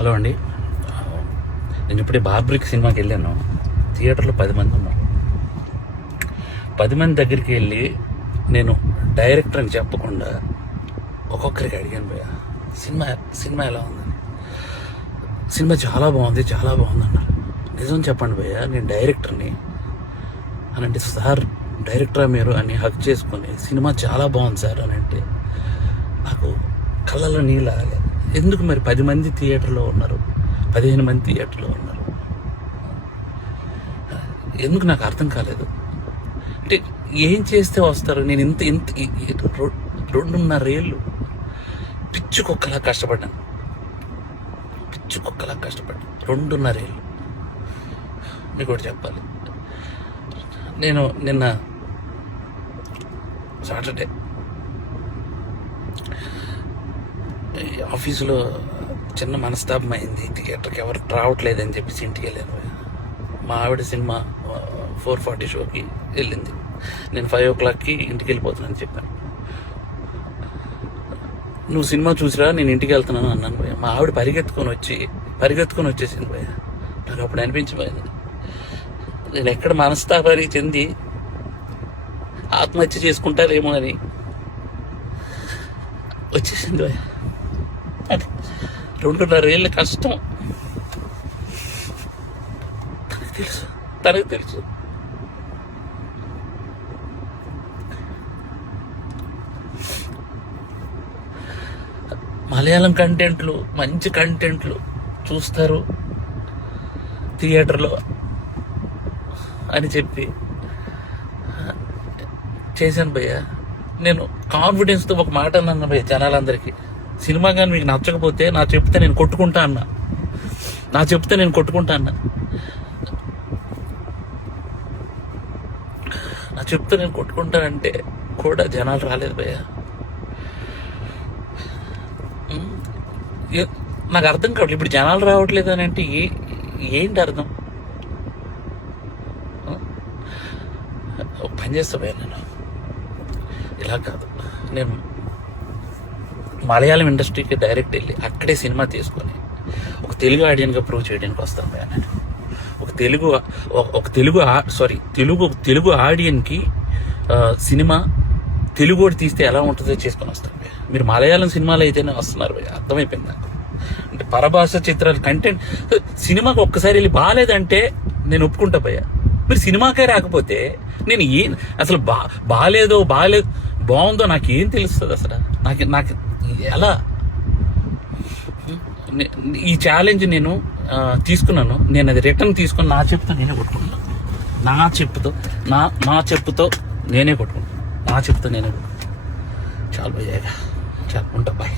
Hello అండి, నేను ఇప్పుడే బార్బరిక్ సినిమాకి వెళ్ళాను. థియేటర్లో 10 మంది ఉన్నారు. 10 మంది దగ్గరికి వెళ్ళి నేను డైరెక్టర్ అని చెప్పకుండా ఒక్కొక్కరికి అడిగాను, భయ్య సినిమా ఎలా ఉందని. సినిమా చాలా బాగుంది అన్నారు. నిజం చెప్పండి భయ్య, నేను డైరెక్టర్ని అని అంటే, సార్ డైరెక్టరా మీరు అని హక్ చేసుకొని సినిమా చాలా బాగుంది సార్ అని అంటే నాకు కళ్ళలో నీళ్ళు ఆగలేదు. ఎందుకు మరి 10 మంది థియేటర్లో ఉన్నారు, 15 మంది థియేటర్లో ఉన్నారు, ఎందుకు నాకు అర్థం కాలేదు. అంటే ఏం చేస్తే వస్తారు? నేను ఇంత 2.5 ఏళ్ళు పిచ్చుకొక్కలా కష్టపడ్డాను. 2.5 ఏళ్ళు. మీకు కూడా చెప్పాలి, నేను నిన్న సాటర్డే ఆఫీసులో చిన్న మనస్తాపం అయింది. థియేటర్కి ఎవరు రావట్లేదని చెప్పేసి ఇంటికి వెళ్ళాను. మా ఆవిడ సినిమా 4:40 షోకి వెళ్ళింది. నేను 5 o'clockకి ఇంటికి వెళ్ళిపోతున్నాను చెప్పాను. నువ్వు సినిమా చూసిరా, నేను ఇంటికి వెళ్తున్నాను అన్నాను భయ్య. మా ఆవిడ పరిగెత్తుకొని వచ్చేసింది భయ్య. నాకు అప్పుడు అనిపించిపోయింది, నేను ఎక్కడ మనస్తాపానికి చెంది ఆత్మహత్య చేసుకుంటారేమో అని వచ్చేసింది భయ్య. 2.5 ఏళ్ళ కష్టం తనకు తెలుసు. మలయాళం కంటెంట్లు, మంచి కంటెంట్లు చూస్తారు థియేటర్లో అని చెప్పి చేశాను భయ్య. నేను కాన్ఫిడెన్స్తో ఒక మాట అన్నాను భయ్య జనాలందరికీ, సినిమా కానీ మీకు నచ్చకపోతే నా చెప్తే నేను కొట్టుకుంటా అన్నా. నా చెప్తే నేను కొట్టుకుంటానంటే కూడా జనాలు రాలేదు భయ్య. నాకు అర్థం కావట్లేదు, ఇప్పుడు జనాలు రావట్లేదు అని అంటే ఏంటి అర్థం? ఒక పని చేస్తా భయ్య, నేను ఇలా కాదు, నేను మలయాళం ఇండస్ట్రీకి డైరెక్ట్ వెళ్ళి అక్కడే సినిమా తీసుకొని ఒక తెలుగు ఆడియన్గా ప్రూవ్ చేయడానికి వస్తాను భయ్య. నేను తెలుగు ఆడియన్కి సినిమా తెలుగు కూడా తీస్తే ఎలా ఉంటుందో చేసుకొని వస్తాను భయ్య. మీరు మలయాళం సినిమాలు అయితేనే వస్తున్నారు భయ్య, అర్థమైపోయింది నాకు. అంటే పరభాష చిత్రాలు కంటెంట్ సినిమాకి ఒక్కసారి వెళ్ళి బాగాలేదంటే నేను ఒప్పుకుంటా భయ్య. మీరు సినిమాకే రాకపోతే నేను అసలు బాగాలేదు బాగుందో నాకేం తెలుస్తుంది అసలు? నాకు ఎలా ఈ ఛాలెంజ్ నేను తీసుకున్నాను. నేను అది రిటర్న్ తీసుకొని నా చెప్పుతో నేనే కొట్టుకుంటాను. నా చెప్పుతో నేనే కొట్టుకుంటాను. చాలు భయ్యా, చాలు ఉంటా బాయ్.